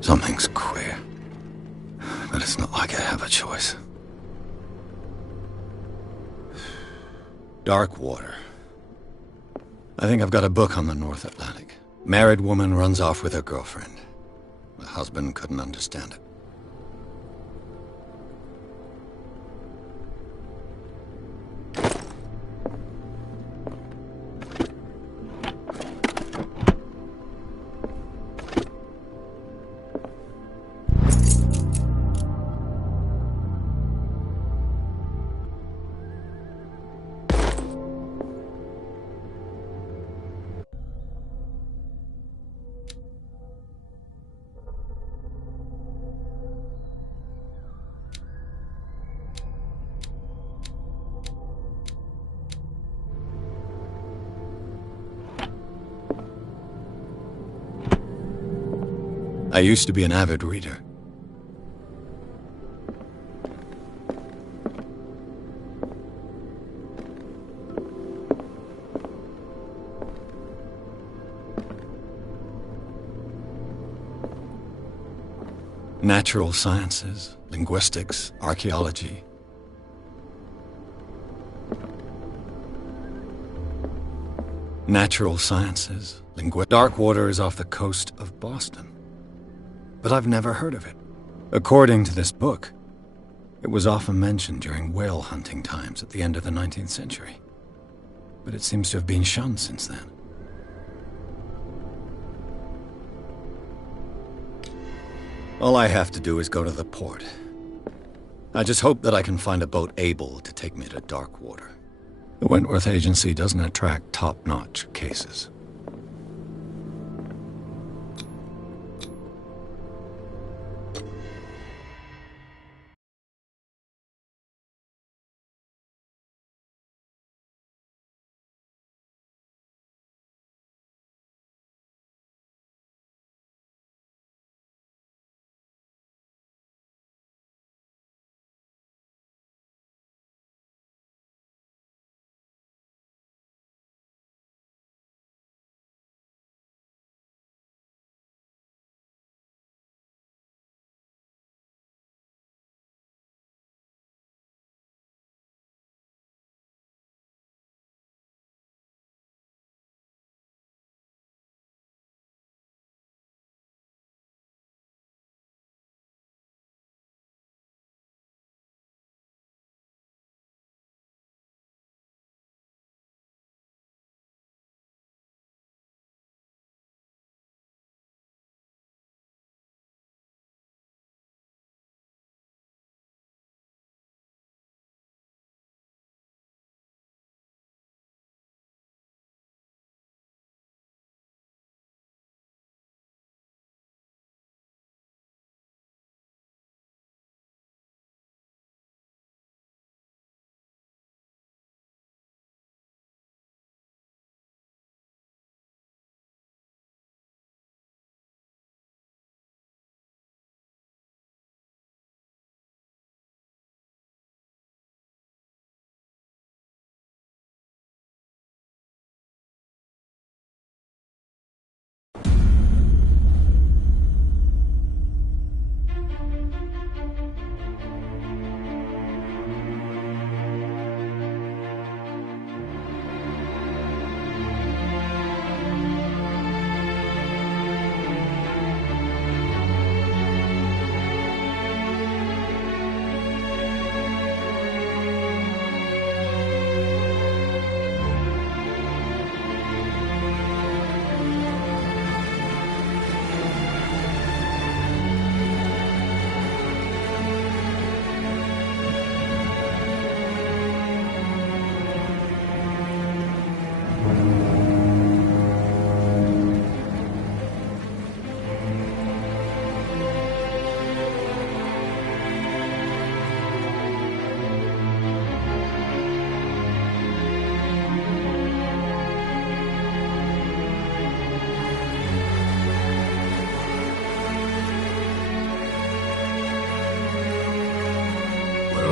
Something's queer. But it's not like I have a choice. Dark water. I think I've got a book on the North Atlantic. Married woman runs off with her girlfriend. The husband couldn't understand it. I used to be an avid reader. Natural sciences, linguistics, archaeology. Natural sciences, Dark water is off the coast of Boston. But I've never heard of it. According to this book, it was often mentioned during whale hunting times at the end of the 19th century. But it seems to have been shunned since then. All I have to do is go to the port. I just hope that I can find a boat able to take me to dark water. The Wentworth Agency doesn't attract top-notch cases.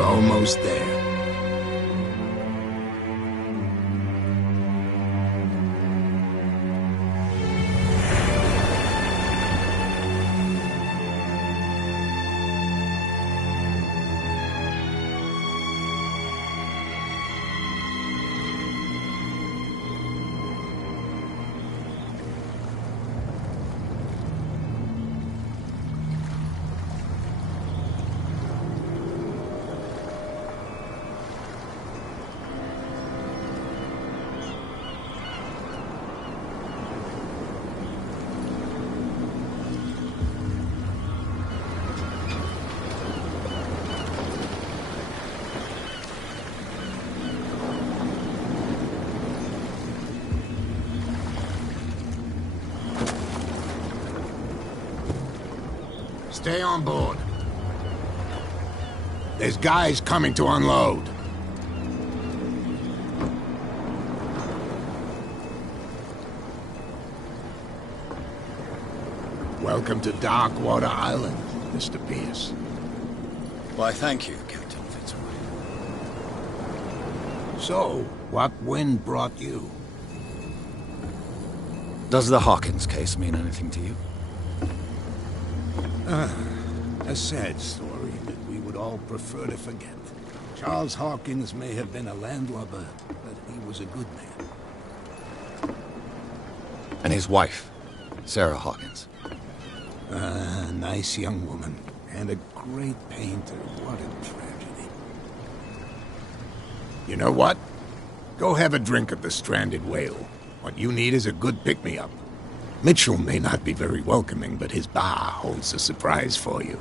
Almost there. Stay on board. There's guys coming to unload. Welcome to Darkwater Island, Mr. Pierce. Why, thank you, Captain Fitzroy. So, what wind brought you? Does the Hawkins case mean anything to you? A sad story that we would all prefer to forget. Charles Hawkins may have been a landlubber, but he was a good man. And his wife, Sarah Hawkins. A nice young woman, and a great painter. What a tragedy. You know what? Go have a drink at the Stranded Whale. What you need is a good pick-me-up. Mitchell may not be very welcoming, but his bar holds a surprise for you.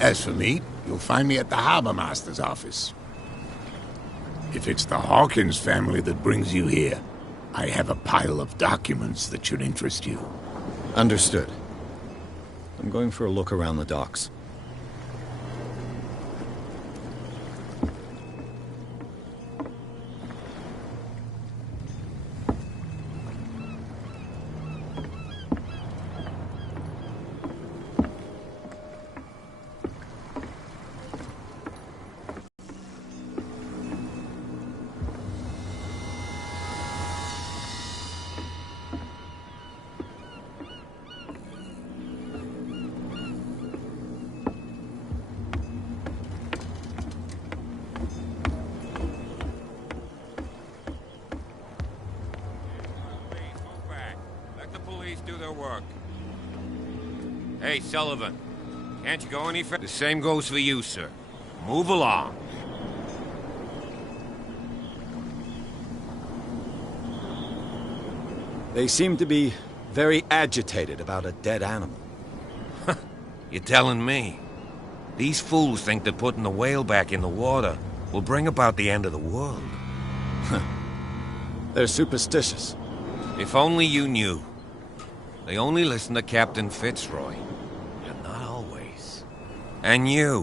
As for me, you'll find me at the Harbor Master's office. If it's the Hawkins family that brings you here, I have a pile of documents that should interest you. Understood. I'm going for a look around the docks. Do their work. Hey, Sullivan. Can't you go any further? The same goes for you, sir. Move along. They seem to be very agitated about a dead animal. You're telling me? These fools think that putting the whale back in the water will bring about the end of the world. They're superstitious. If only you knew. They only listen to Captain Fitzroy. And not always. And you.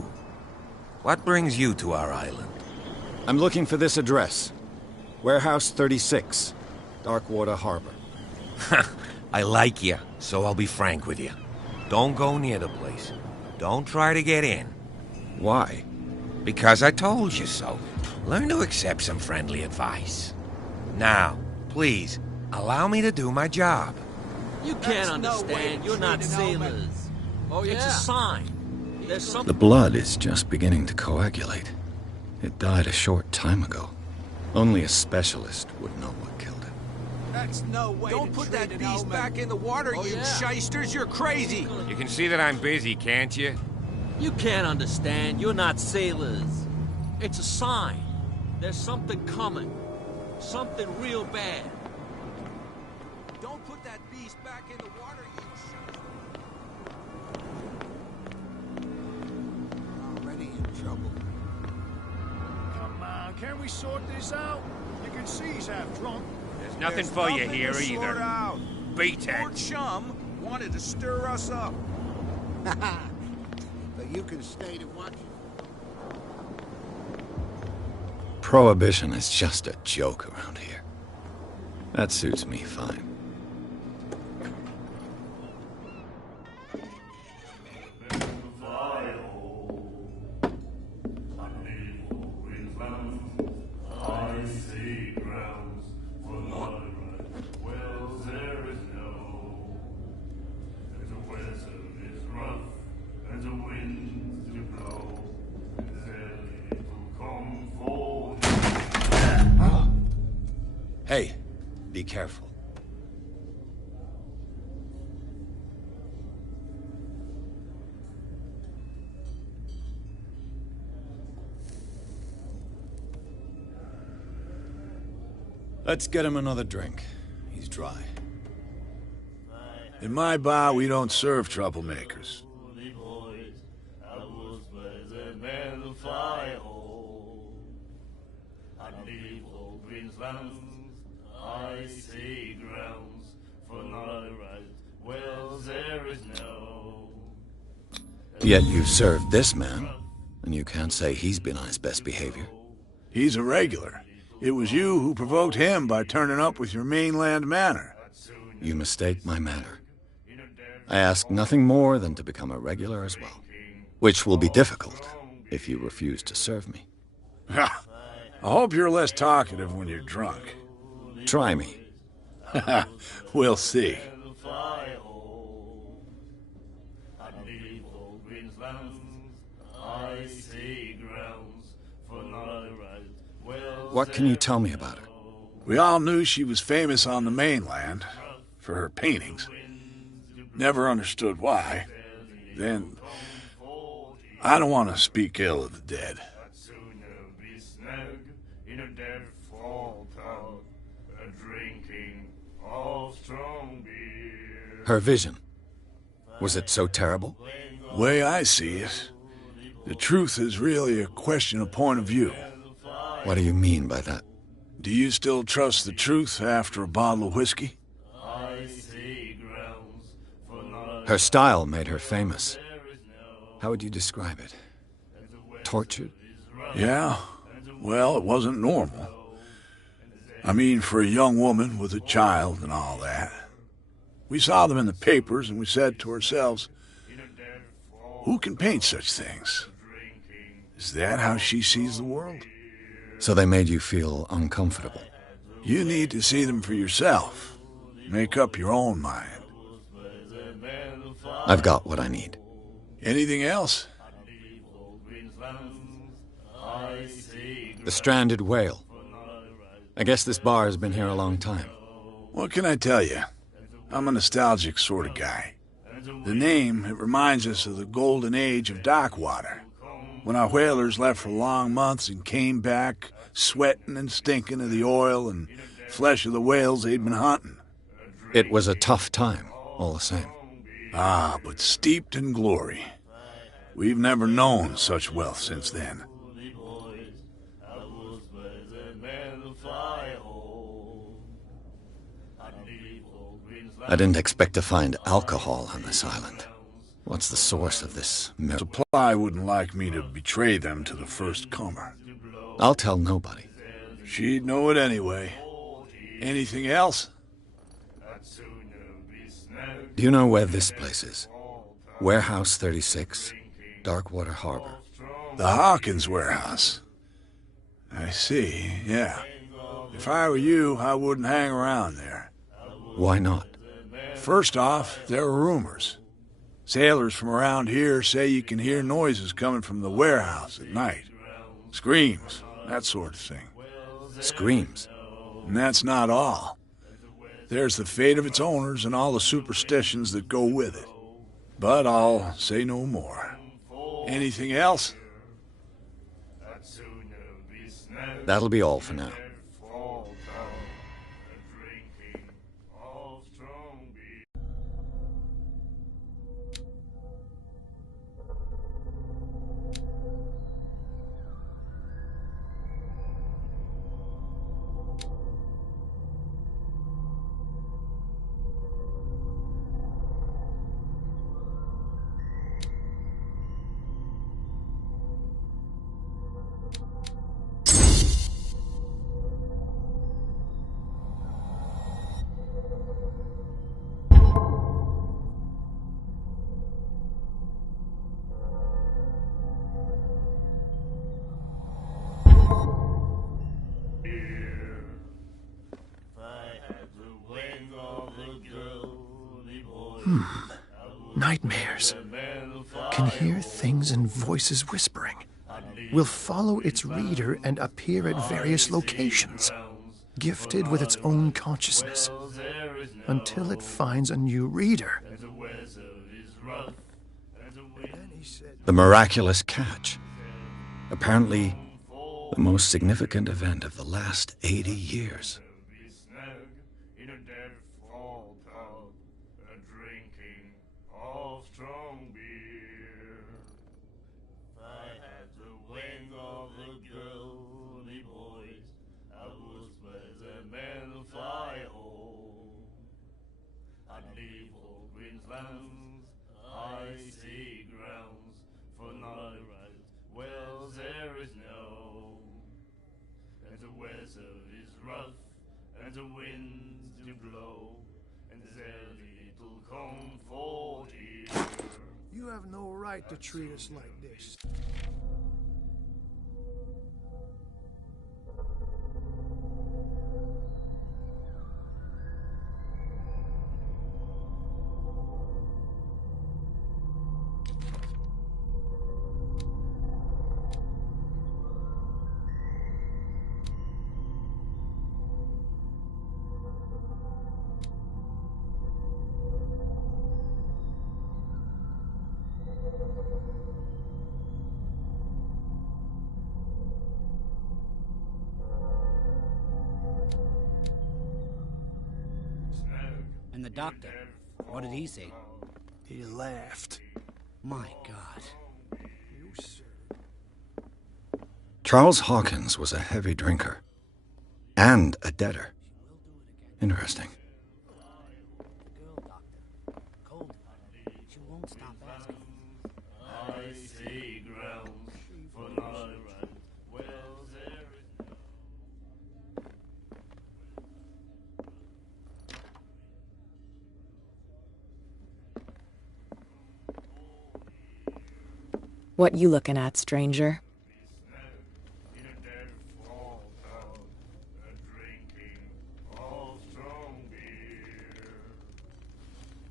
What brings you to our island? I'm looking for this address. Warehouse 36, Darkwater Harbor. I like you, so I'll be frank with you. Don't go near the place. Don't try to get in. Why? Because I told you so. Learn to accept some friendly advice. Now, please, allow me to do my job. You can't understand. You're not sailors. Oh, yeah? It's a sign. There's something... The blood is just beginning to coagulate. It died a short time ago. Only a specialist would know what killed it. That's no way. Don't put that beast back in the water, you shysters. You're crazy. You can see that I'm busy, can't you? You can't understand. You're not sailors. It's a sign. There's something coming. Something real bad. Don't put that beast back in the water, you shysters. Already in trouble. Come on, can we sort this out? You can see he's half drunk. There's nothing for you here to sort either. out. Beat Poor it. chum wanted to stir us up. But you can stay to watch it. Prohibition is just a joke around here. That suits me fine. Hey, be careful. Let's get him another drink. He's dry. In my bar, we don't serve troublemakers. I see grounds for not right. Well, there is no. Yet you've served this man, and you can't say he's been on his best behavior. He's a regular. It was you who provoked him by turning up with your mainland manner. You mistake my manner. I ask nothing more than to become a regular as well, which will be difficult if you refuse to serve me. I hope you're less talkative when you're drunk. Try me. We'll see. What can you tell me about her? We all knew she was famous on the mainland for her paintings. Never understood why. Then, I don't want to speak ill of the dead. Her vision. Was it so terrible? The way I see it, the truth is really a question of point of view. What do you mean by that? Do you still trust the truth after a bottle of whiskey? Her style made her famous. How would you describe it? Tortured? Yeah. Well, it wasn't normal. I mean, for a young woman with a child and all that. We saw them in the papers and we said to ourselves, who can paint such things? Is that how she sees the world? So they made you feel uncomfortable. You need to see them for yourself. Make up your own mind. I've got what I need. Anything else? The stranded whale. I guess this bar has been here a long time. What can I tell you? I'm a nostalgic sort of guy. The name, it reminds us of the golden age of dockwater, when our whalers left for long months and came back sweating and stinking of the oil and flesh of the whales they'd been hunting. It was a tough time, all the same. Ah, but steeped in glory. We've never known such wealth since then. I didn't expect to find alcohol on this island. What's the source of this milk? Supply wouldn't like me to betray them to the first comer. I'll tell nobody. She'd know it anyway. Anything else? Do you know where this place is? Warehouse 36, Darkwater Harbor. The Hawkins warehouse. I see, yeah. If I were you, I wouldn't hang around there. Why not? First off, there are rumors. Sailors from around here say you can hear noises coming from the warehouse at night. Screams, that sort of thing. Screams? And that's not all. There's the fate of its owners and all the superstitions that go with it. But I'll say no more. Anything else? That'll be all for now. Nightmares. Can hear things and voices whispering. Will follow its reader and appear at various locations, gifted with its own consciousness, until it finds a new reader. The miraculous catch. Apparently, the most significant event of the last 80 years. I see grounds the winds do blow, and there's little comfort here. You have no right to treat us like this. And the doctor, what did he say? He laughed. My God. You, sir. Charles Hawkins was a heavy drinker. And a debtor. Interesting. The girl doctor. Cold. She won't stop asking. I see grounds for another run. Well, there is no... What you looking at, stranger? In a dead small town, drinking all strong beer.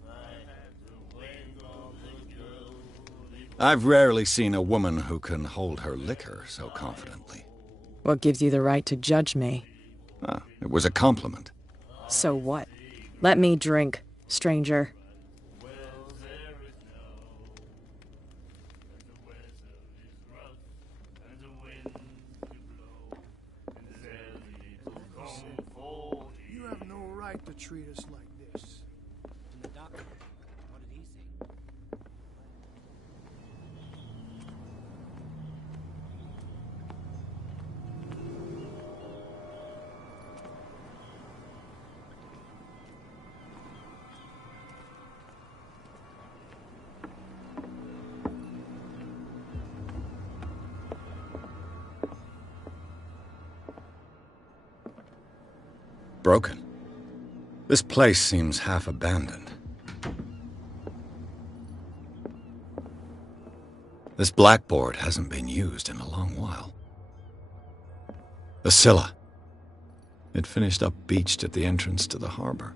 I had to wait on the girl. I've rarely seen a woman who can hold her liquor so confidently. What gives you the right to judge me? Ah, it was a compliment. So what? Let me drink, stranger. Well, there is no... And the weather is rough, and the winds do blow, and there's little comfort here. You have no right to treat us like this. And the doctor, what did he say? Broken. This place seems half abandoned. This blackboard hasn't been used in a long while. The Scylla. It finished up beached at the entrance to the harbor.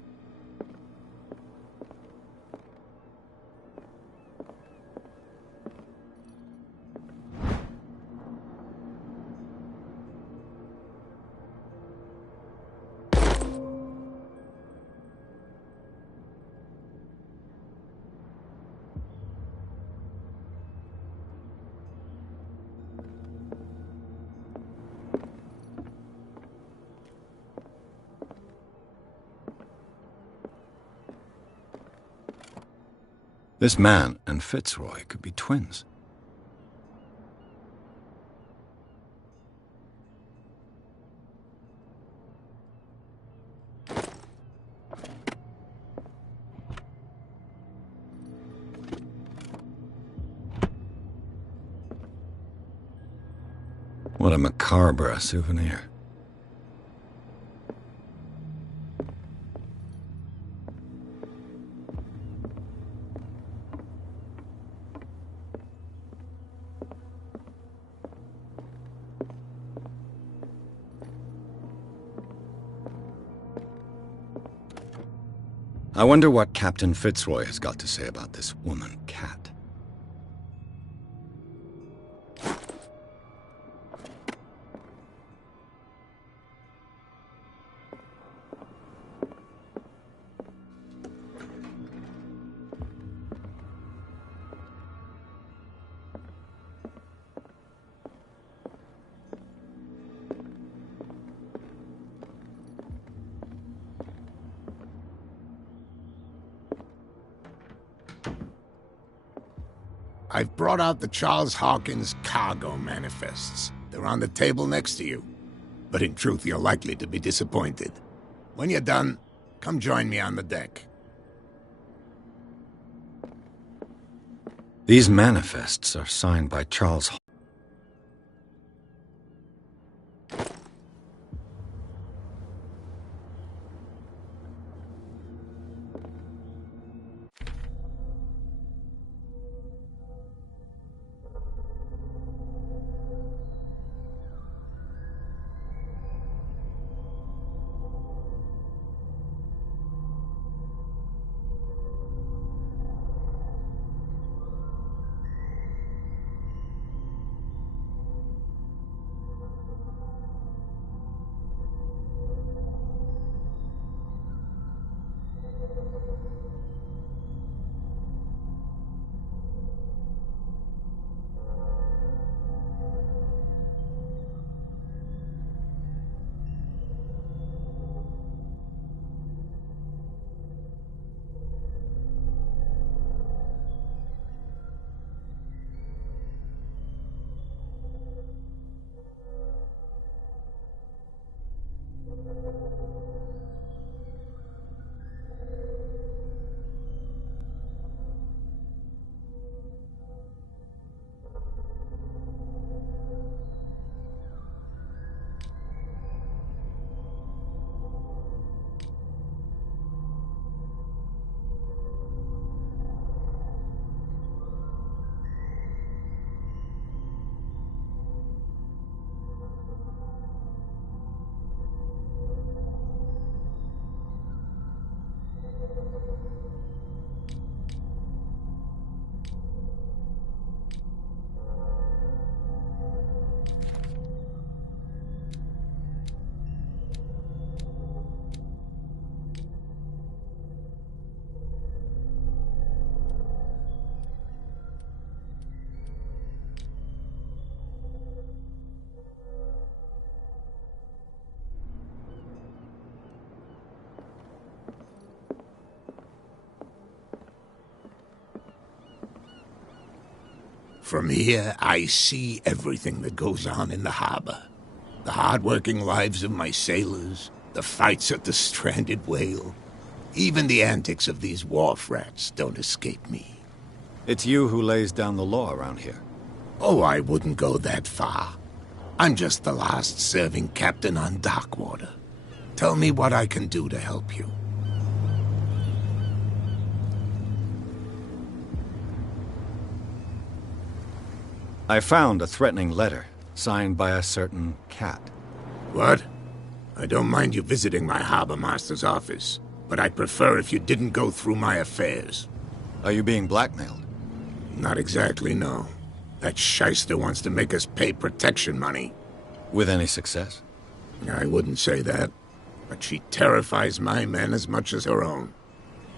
This man and Fitzroy could be twins. What a macabre souvenir. I wonder what Captain Fitzroy has got to say about this woman, Cat. I've brought out the Charles Hawkins cargo manifests. They're on the table next to you. But in truth, you're likely to be disappointed. When you're done, come join me on the deck. These manifests are signed by Charles. From here, I see everything that goes on in the harbor. The hard-working lives of my sailors, the fights at the stranded whale. Even the antics of these wharf rats don't escape me. It's you who lays down the law around here. Oh, I wouldn't go that far. I'm just the last serving captain on Darkwater. Tell me what I can do to help you. I found a threatening letter, signed by a certain cat. What? I don't mind you visiting my harbor master's office, but I'd prefer if you didn't go through my affairs. Are you being blackmailed? Not exactly, no. That shyster wants to make us pay protection money. With any success? I wouldn't say that, but she terrifies my men as much as her own.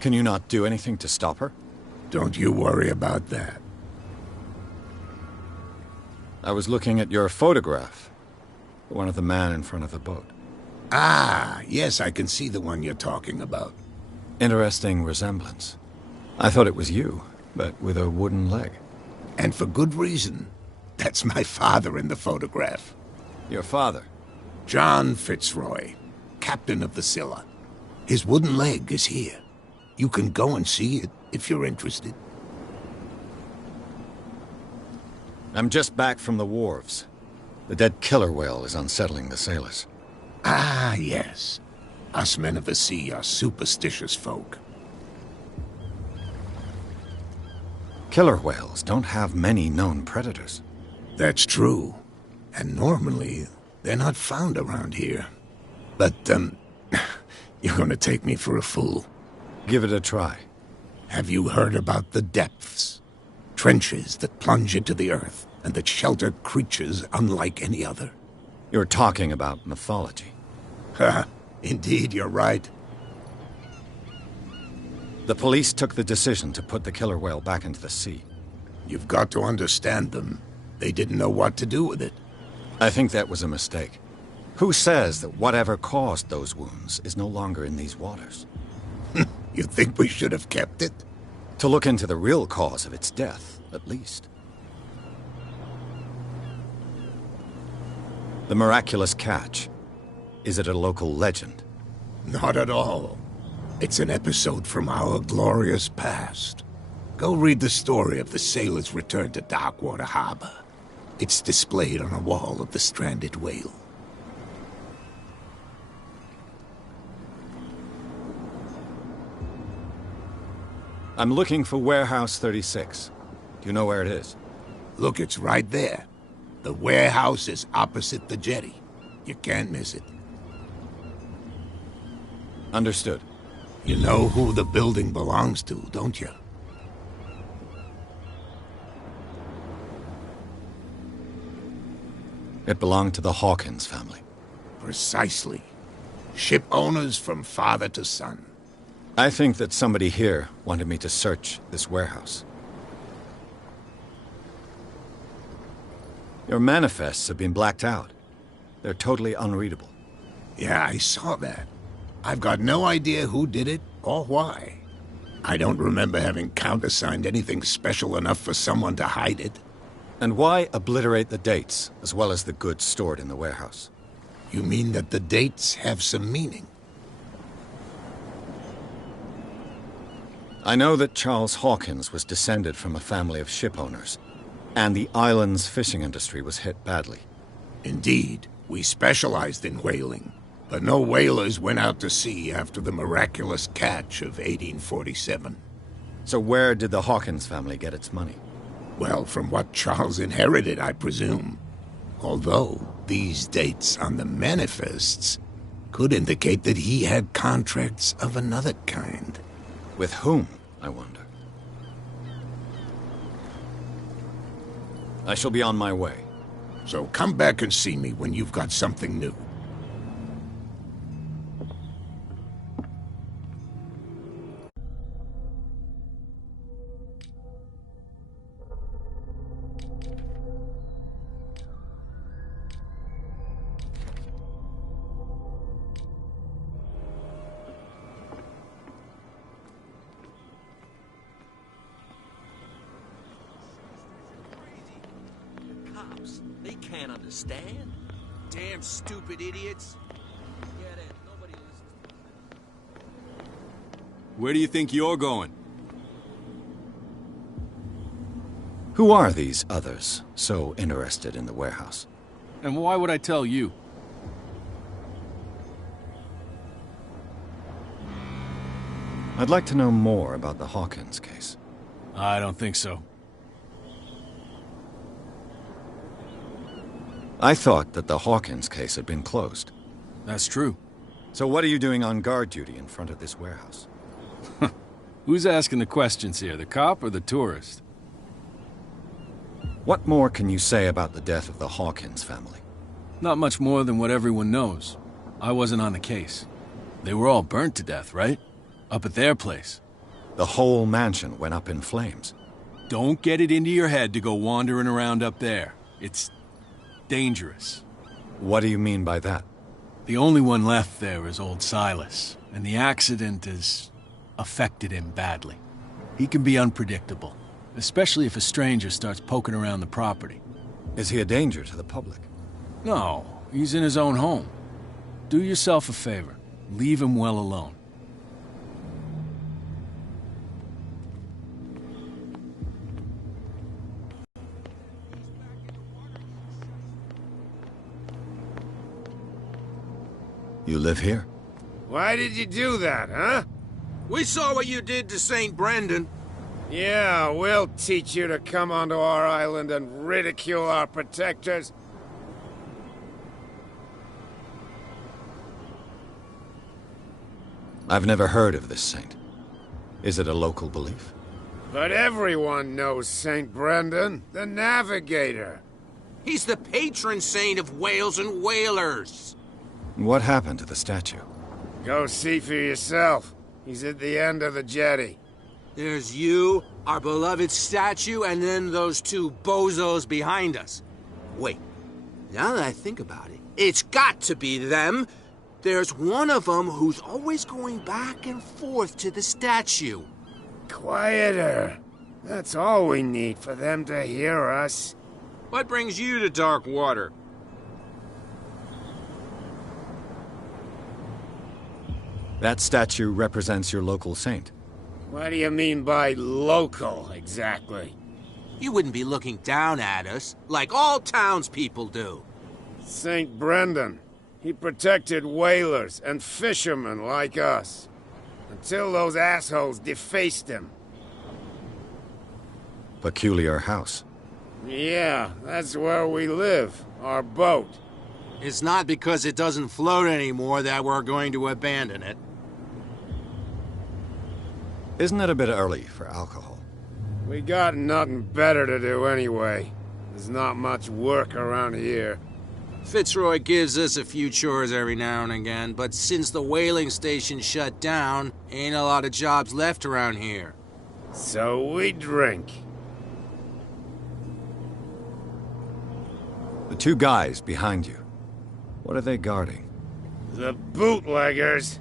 Can you not do anything to stop her? Don't you worry about that. I was looking at your photograph. One of the man in front of the boat. Ah, yes, I can see the one you're talking about. Interesting resemblance. I thought it was you, but with a wooden leg. And for good reason. That's my father in the photograph. Your father? John Fitzroy, captain of the Scylla. His wooden leg is here. You can go and see it if you're interested. I'm just back from the wharves. The dead killer whale is unsettling the sailors. Ah, yes. Us men of the sea are superstitious folk. Killer whales don't have many known predators. That's true. And normally, they're not found around here. But, you're gonna take me for a fool. Give it a try. Have you heard about the depths? Trenches that plunge into the earth and that shelter creatures unlike any other. You're talking about mythology. Ha! Indeed, you're right. The police took the decision to put the killer whale back into the sea. You've got to understand them. They didn't know what to do with it. I think that was a mistake. Who says that whatever caused those wounds is no longer in these waters? You think we should have kept it? To look into the real cause of its death, at least. The miraculous catch. Is it a local legend? Not at all. It's an episode from our glorious past. Go read the story of the sailor's return to Darkwater Harbor. It's displayed on a wall of the stranded whale. I'm looking for Warehouse 36. Do you know where it is? Look, it's right there. The warehouse is opposite the jetty. You can't miss it. Understood. You know who the building belongs to, don't you? It belonged to the Hawkins family. Precisely. Ship owners from father to son. I think that somebody here wanted me to search this warehouse. Your manifests have been blacked out. They're totally unreadable. Yeah, I saw that. I've got no idea who did it or why. I don't remember having countersigned anything special enough for someone to hide it. And why obliterate the dates, as well as the goods stored in the warehouse? You mean that the dates have some meaning? I know that Charles Hawkins was descended from a family of ship owners, and the island's fishing industry was hit badly. Indeed, we specialized in whaling, but no whalers went out to sea after the miraculous catch of 1847. So where did the Hawkins family get its money? Well, from what Charles inherited, I presume. Although, these dates on the manifests could indicate that he had contracts of another kind. With whom, I wonder? I shall be on my way. So come back and see me when you've got something new. cops. They can't understand. Damn stupid idiots. Get it. Nobody listens to them. Where do you think you're going? Who are these others so interested in the warehouse? And why would I tell you? I'd like to know more about the Hawkins case. I don't think so. I thought that the Hawkins case had been closed. That's true. So what are you doing on guard duty in front of this warehouse? Who's asking the questions here, the cop or the tourist? What more can you say about the death of the Hawkins family? Not much more than what everyone knows. I wasn't on the case. They were all burnt to death, right? Up at their place. The whole mansion went up in flames. Don't get it into your head to go wandering around up there. It's dangerous. What do you mean by that? The only one left there is old Silas, and the accident has affected him badly. He can be unpredictable, especially if a stranger starts poking around the property. Is he a danger to the public? No, he's in his own home. Do yourself a favor. Leave him well alone. You live here? Why did you do that, huh? We saw what you did to St. Brendan. Yeah, we'll teach you to come onto our island and ridicule our protectors. I've never heard of this saint. Is it a local belief? But everyone knows St. Brendan, the navigator. He's the patron saint of whales and whalers. What happened to the statue? Go see for yourself. He's at the end of the jetty. There's you, our beloved statue, and then those two bozos behind us. Wait, now that I think about it, it's got to be them. There's one of them who's always going back and forth to the statue. Quieter. That's all we need for them to hear us. What brings you to dark water? That statue represents your local saint. What do you mean by local, exactly? You wouldn't be looking down at us, like all townspeople do. St. Brendan. He protected whalers and fishermen like us. Until those assholes defaced him. Peculiar house. Yeah, that's where we live. Our boat. It's not because it doesn't float anymore that we're going to abandon it. Isn't it a bit early for alcohol? We got nothing better to do anyway. There's not much work around here. Fitzroy gives us a few chores every now and again, but since the whaling station shut down, ain't a lot of jobs left around here. So we drink. The two guys behind you. What are they guarding? The bootleggers.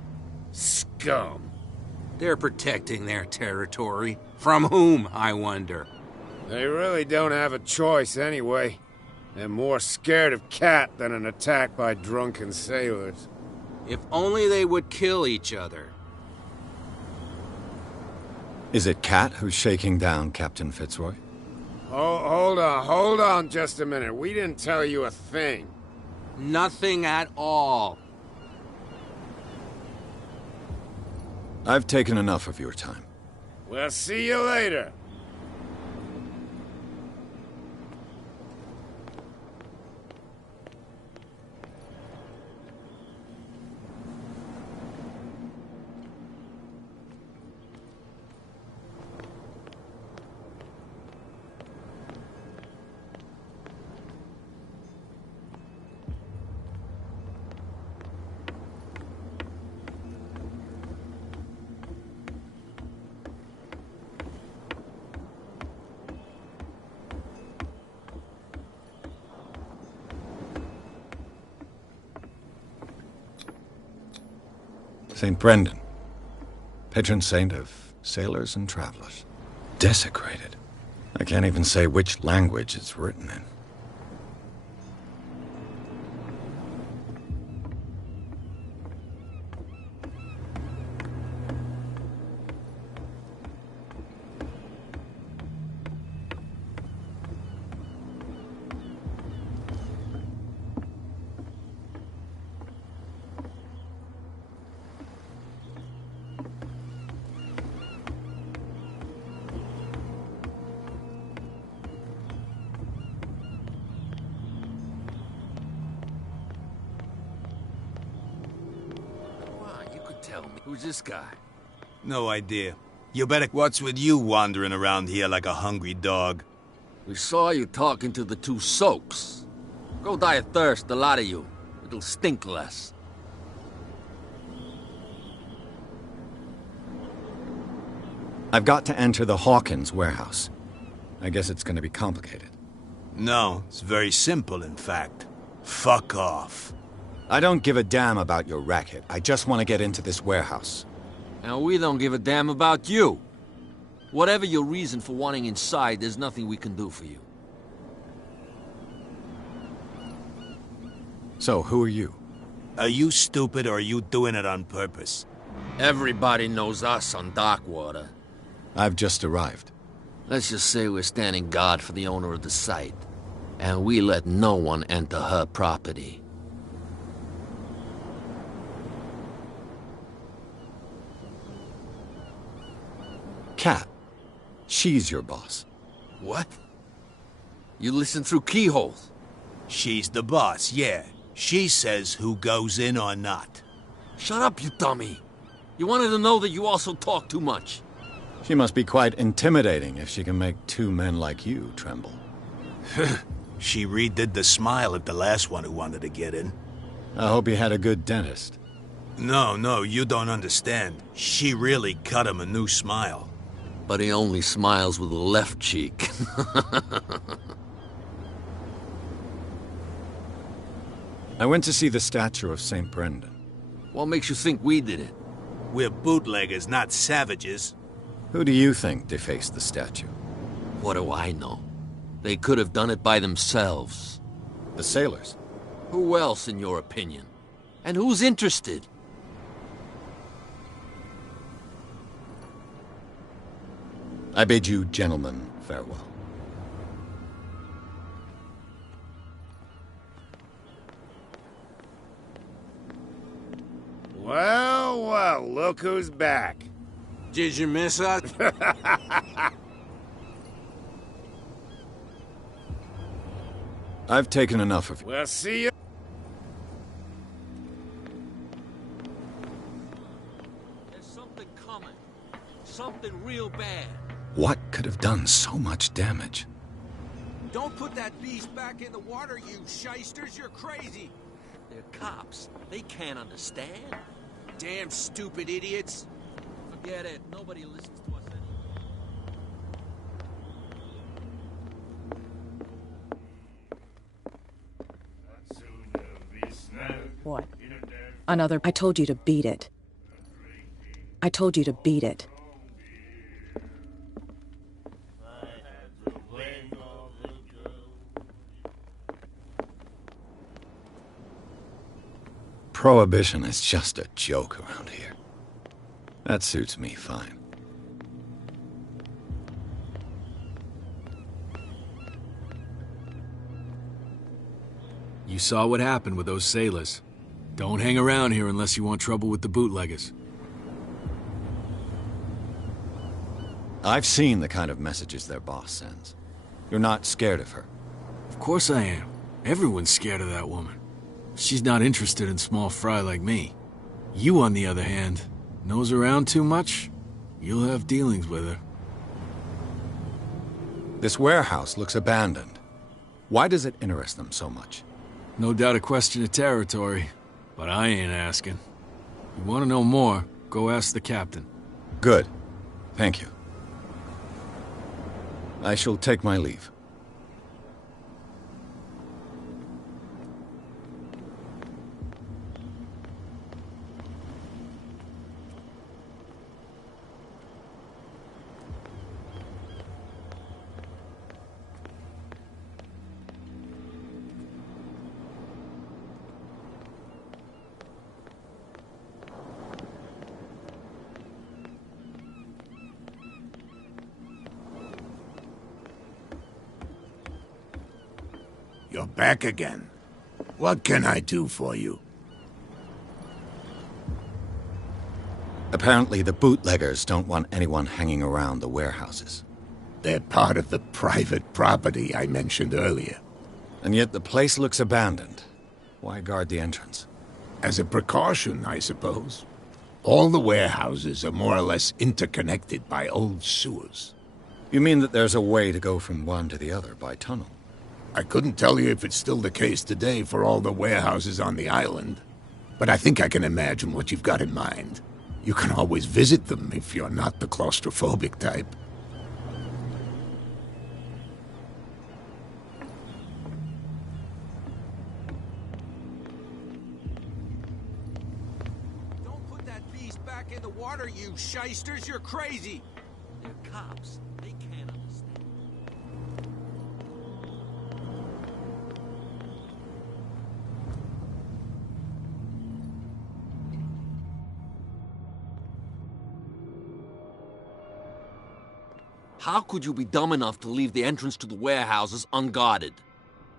Scum. They're protecting their territory. From whom, I wonder? They really don't have a choice anyway. They're more scared of Cat than an attack by drunken sailors. If only they would kill each other. Is it Cat who's shaking down Captain Fitzroy? Hold on just a minute. We didn't tell you a thing. Nothing at all. I've taken enough of your time. We'll see you later. St. Brendan, patron saint of sailors and travelers. Desecrated. I can't even say which language it's written in. tell me. Who's this guy? No idea. You better... What's with you wandering around here like a hungry dog? We saw you talking to the two soaks. Go die of thirst, the lot of you. It'll stink less. I've got to enter the Hawkins warehouse. I guess it's gonna be complicated. No, it's very simple, in fact. Fuck off. I don't give a damn about your racket. I just want to get into this warehouse. And we don't give a damn about you. Whatever your reason for wanting inside, there's nothing we can do for you. So, who are you? Are you stupid or are you doing it on purpose? Everybody knows us on Darkwater. I've just arrived. Let's just say we're standing guard for the owner of the site. And we let no one enter her property. Kat. She's your boss. What? You listen through keyholes? She's the boss, yeah. She says who goes in or not. Shut up, you dummy. You wanted to know that you also talk too much. She must be quite intimidating if she can make two men like you tremble. She redid the smile at the last one who wanted to get in. I hope he had a good dentist. No, you don't understand. She really cut him a new smile. But he only smiles with the left cheek. I went to see the statue of St. Brendan. What makes you think we did it? We're bootleggers, not savages. Who do you think defaced the statue? What do I know? They could have done it by themselves. The sailors? Who else, in your opinion? And who's interested? I bid you gentlemen farewell. Well, look who's back. Did you miss us? I've taken enough of you. We'll see you. There's something coming. Something real bad. What could have done so much damage? Don't put that beast back in the water, you shysters. You're crazy. They're cops. They can't understand. Damn stupid idiots. Forget it. Nobody listens to us anymore. What? Another... I told you to beat it. I told you to beat it. Prohibition is just a joke around here. That suits me fine. You saw what happened with those sailors. Don't hang around here unless you want trouble with the bootleggers. I've seen the kind of messages their boss sends. You're not scared of her. Of course I am. Everyone's scared of that woman. She's not interested in small fry like me. You, on the other hand, nose around too much, you'll have dealings with her. This warehouse looks abandoned. Why does it interest them so much? No doubt a question of territory, but I ain't asking. You want to know more, go ask the captain. Good. Thank you. I shall take my leave. You're back again. What can I do for you? Apparently the bootleggers don't want anyone hanging around the warehouses. They're part of the private property I mentioned earlier. And yet the place looks abandoned. Why guard the entrance? As a precaution, I suppose. All the warehouses are more or less interconnected by old sewers. You mean that there's a way to go from one to the other by tunnel? I couldn't tell you if it's still the case today for all the warehouses on the island, but I think I can imagine what you've got in mind. You can always visit them if you're not the claustrophobic type. Don't put that beast back in the water, you shysters! You're crazy! They're cops. They can't understand. How could you be dumb enough to leave the entrance to the warehouses unguarded?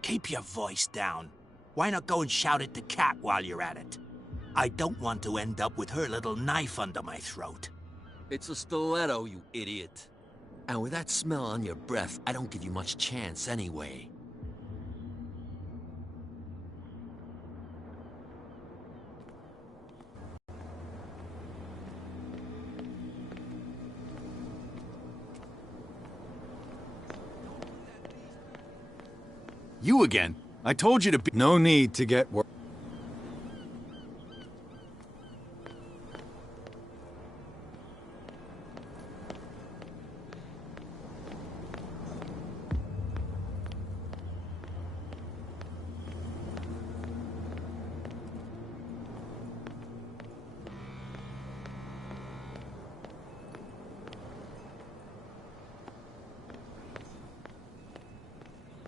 Keep your voice down. Why not go and shout at the cat while you're at it? I don't want to end up with her little knife under my throat. It's a stiletto, you idiot. And with that smell on your breath, I don't give you much chance anyway. You again? I told you to be— No need to get worried.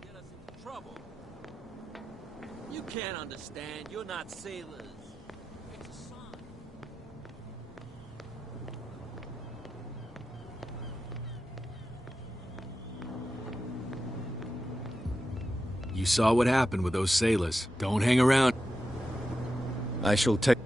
Get us into trouble. You can't understand. You're not sailors. It's a sign. You saw what happened with those sailors. Don't hang around. I shall take...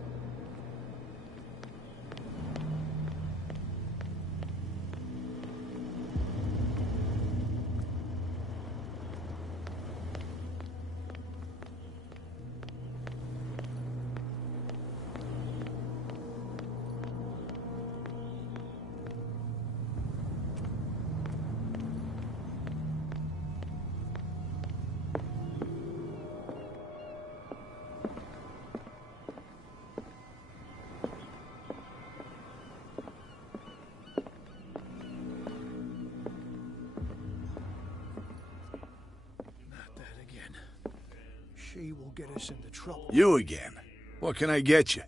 She will get us into trouble. You again. What can I get you?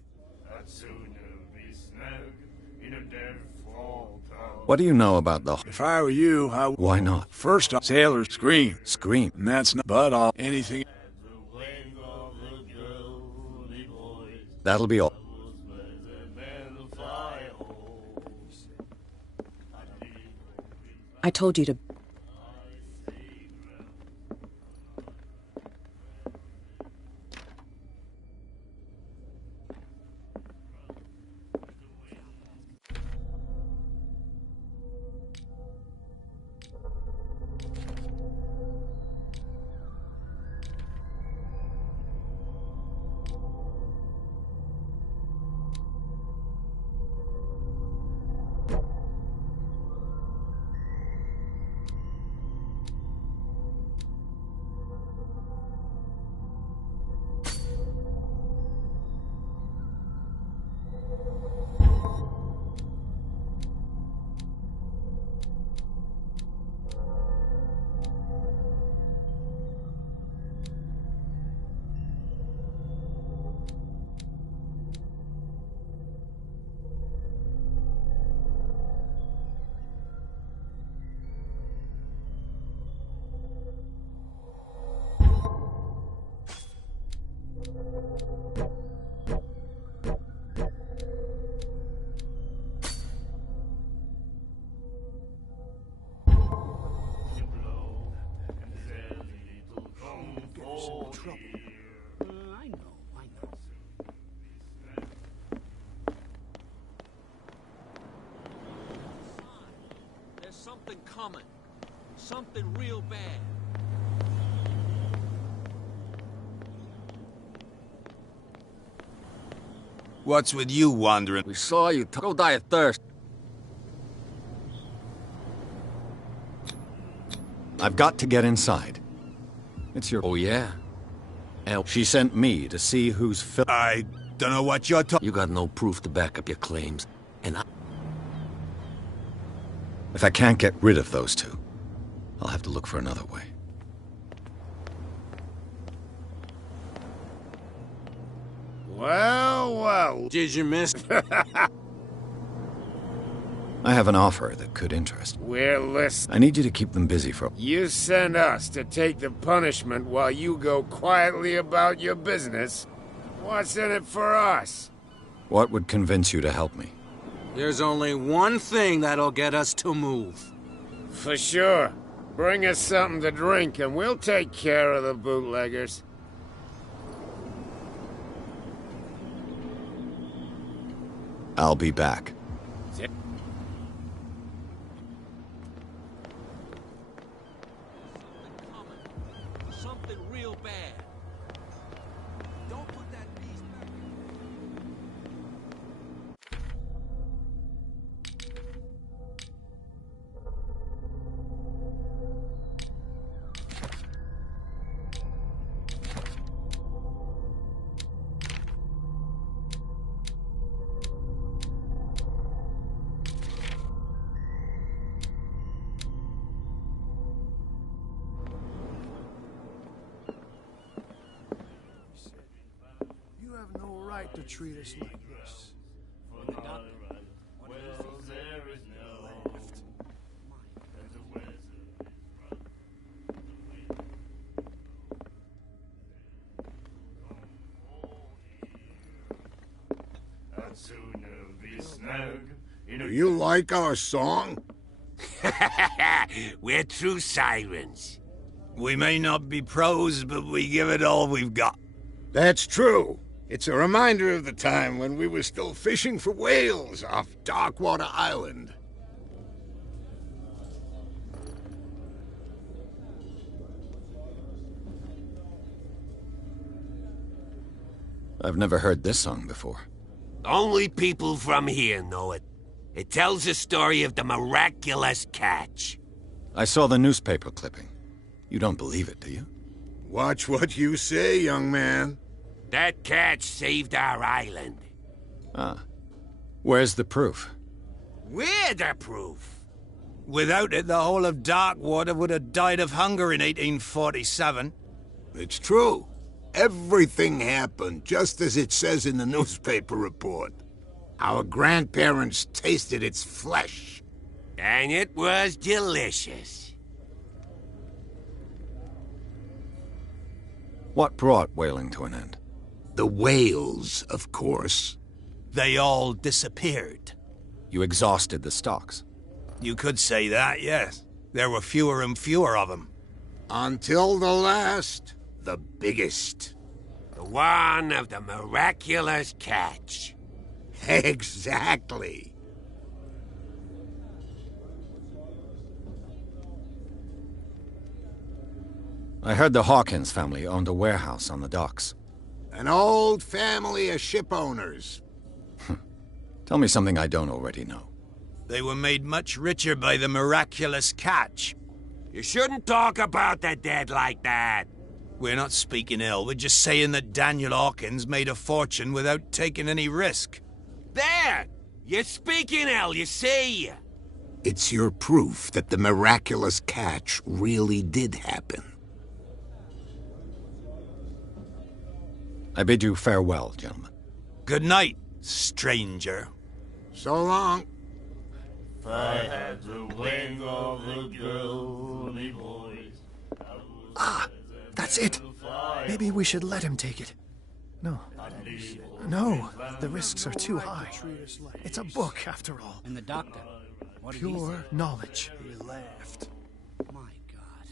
What do you know about the... If I were you, I would... Why not? First off, sailors scream. Scream. And that's not... But all... Anything... That'll be all. I told you to... I know. There's something coming. Something real bad. What's with you wandering? We saw you. Go die of thirst. I've got to get inside. It's your... Oh, yeah? And She sent me to see who's I don't know what you're talking... you got no proof to back up your claims. And If I can't get rid of those two, I'll have to look for another way. Well. Did you miss? I have an offer that could interest you. We're listening. I need you to keep them busy for... You send us to take the punishment while you go quietly about your business. What's in it for us? What would convince you to help me? There's only one thing that'll get us to move. For sure. Bring us something to drink and we'll take care of the bootleggers. I'll be back. something real bad. Don't put that beast back. You have no right to treat us like this. Do you like our song? We're true sirens. We may not be pros, but we give it all we've got. That's true. It's a reminder of the time when we were still fishing for whales off Darkwater Island. I've never heard this song before. Only people from here know it. It tells the story of the miraculous catch. I saw the newspaper clipping. You don't believe it, do you? Watch what you say, young man. That catch saved our island. Ah. Where's the proof? We're the proof. Without it, the whole of Darkwater would have died of hunger in 1847. It's true. Everything happened just as it says in the newspaper report. Our grandparents tasted its flesh. And it was delicious. What brought whaling to an end? The whales, of course. They all disappeared. You exhausted the stocks. You could say that, yes. There were fewer and fewer of them. Until the last, the biggest. The one of the miraculous catch. Exactly. I heard the Hawkins family owned a warehouse on the docks. An old family of ship owners. Tell me something I don't already know. They were made much richer by the miraculous catch. You shouldn't talk about the dead like that. We're not speaking ill, we're just saying that Daniel Hawkins made a fortune without taking any risk. There! You're speaking ill, you see? It's your proof that the miraculous catch really did happen. I bid you farewell, gentlemen. Good night, stranger. So long. If I had the wing of the girly boys, Ah, that's it. Maybe we should let him take it. No. No, the risks are too high. It's a book, after all. And the doctor? What did he Pure say? knowledge. He laughed. My God.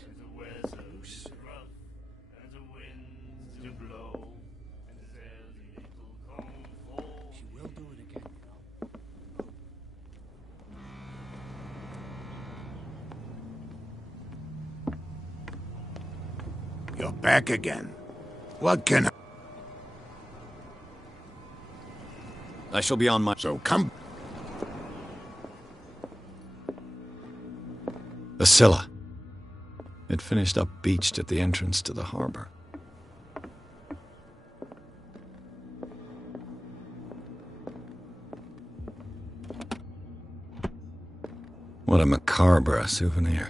She will do it again, you know. You're back again. What can I... I shall be on my... So come... The Scylla. It finished up beached at the entrance to the harbor. What a macabre souvenir.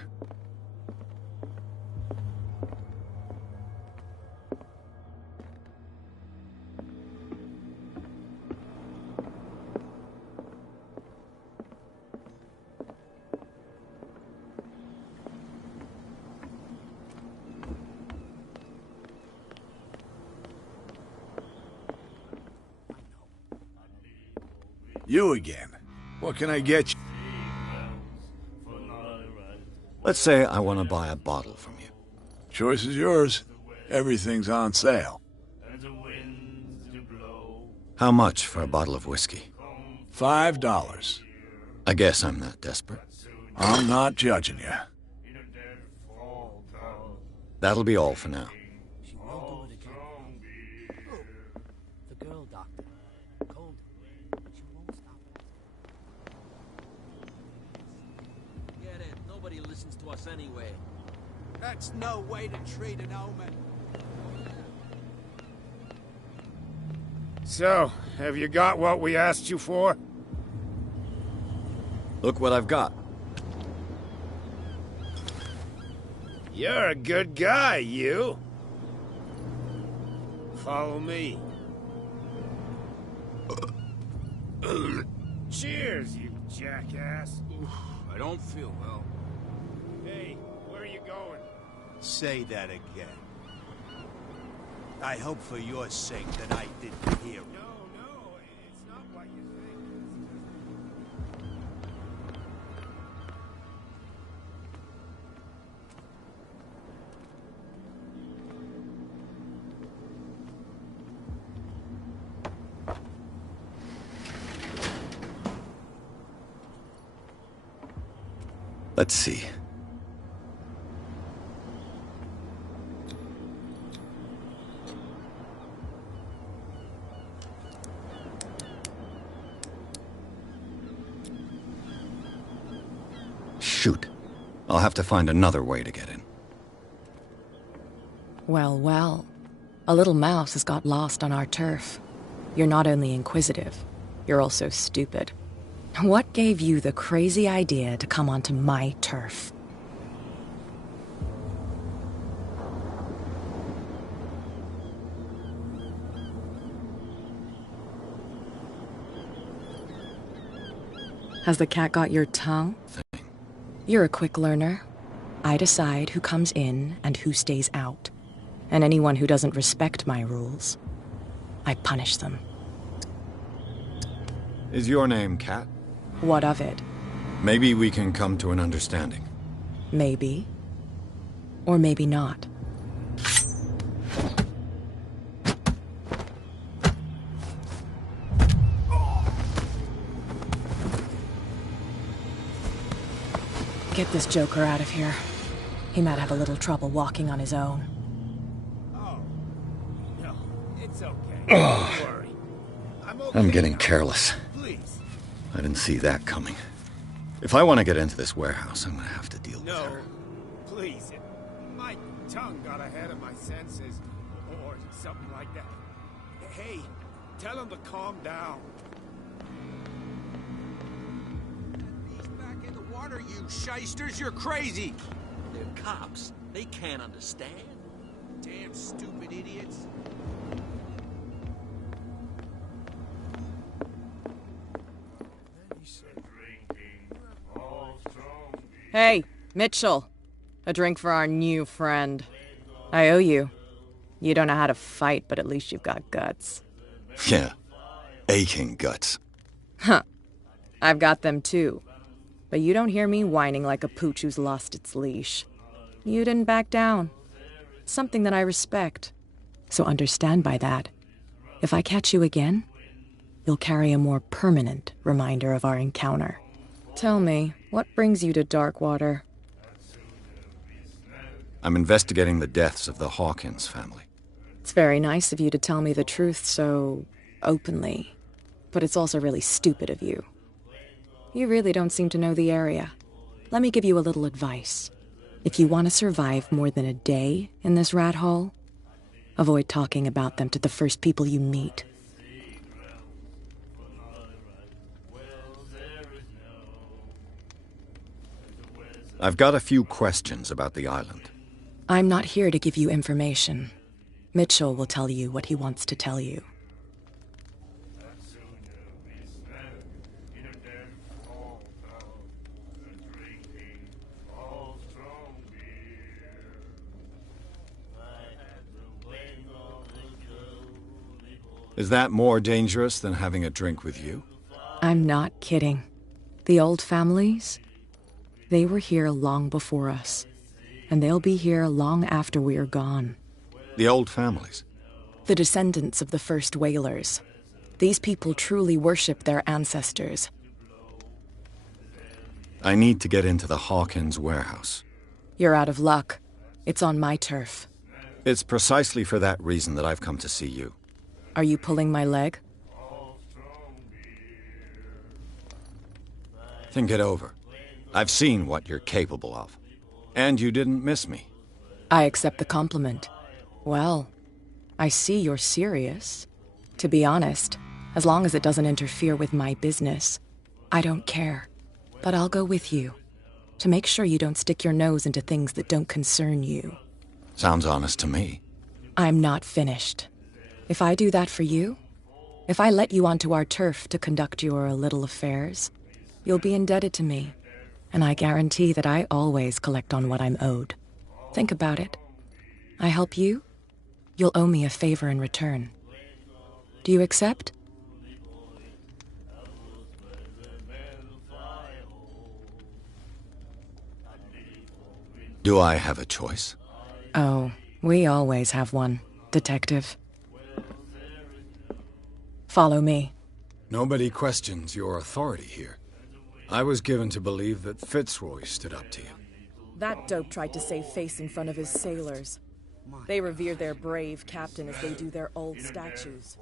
You again. What can I get you? Let's say I want to buy a bottle from you. Choice is yours. Everything's on sale. How much for a bottle of whiskey? $5. I guess I'm not desperate. I'm not judging you. That'll be all for now. She will do it again. Oh, the girl doctor. Cold. She won't stop. Get it. Nobody listens to us anyway. That's no way to treat an omen. So, have you got what we asked you for? Look what I've got. You're a good guy, you. Follow me. Cheers, you jackass. I don't feel well. Hey, where are you going? Say that again. I hope for your sake that I didn't hear it. No, it's not what you think. Let's see. Shoot. I'll have to find another way to get in. Well, well. A little mouse has got lost on our turf. You're not only inquisitive, you're also stupid. What gave you the crazy idea to come onto my turf? Has the cat got your tongue? You're a quick learner. I decide who comes in and who stays out. And anyone who doesn't respect my rules, I punish them. Is your name Cat? What of it? Maybe we can come to an understanding. Maybe. Or maybe not. Get this joker out of here. He might have a little trouble walking on his own. Oh, no, it's okay. Don't worry. I'm getting careless. Please. I didn't see that coming. If I want to get into this warehouse, I'm gonna have to deal with her. No, please. My tongue got ahead of my senses, or something like that. Hey, tell him to calm down. Back in the water, you shysters! You're crazy! They're cops. They can't understand. Damn stupid idiots. Hey, Mitchell. A drink for our new friend. I owe you. You don't know how to fight, but at least you've got guts. Yeah. Aching guts. Huh. I've got them too. But you don't hear me whining like a pooch who's lost its leash. You didn't back down. Something that I respect. So understand by that. If I catch you again, you'll carry a more permanent reminder of our encounter. Tell me, what brings you to Darkwater? I'm investigating the deaths of the Hawkins family. It's very nice of you to tell me the truth so openly. But it's also really stupid of you. You really don't seem to know the area. Let me give you a little advice. If you want to survive more than a day in this rat hole, avoid talking about them to the first people you meet. I've got a few questions about the island. I'm not here to give you information. Mitchell will tell you what he wants to tell you. Is that more dangerous than having a drink with you? I'm not kidding. The old families, they were here long before us, and they'll be here long after we are gone. The old families? The descendants of the first whalers. These people truly worship their ancestors. I need to get into the Hawkins warehouse. You're out of luck. It's on my turf. It's precisely for that reason that I've come to see you. Are you pulling my leg? Think it over. I've seen what you're capable of. And you didn't miss me. I accept the compliment. Well, I see you're serious. To be honest, as long as it doesn't interfere with my business, I don't care. But I'll go with you, to make sure you don't stick your nose into things that don't concern you. Sounds honest to me. I'm not finished. If I do that for you, if I let you onto our turf to conduct your little affairs, you'll be indebted to me, and I guarantee that I always collect on what I'm owed. Think about it. I help you, you'll owe me a favor in return. Do you accept? Do I have a choice? Oh, we always have one, Detective. Follow me. Nobody questions your authority here. I was given to believe that Fitzroy stood up to you. That dope tried to save face in front of his sailors. They revere their brave captain as they do their old statues.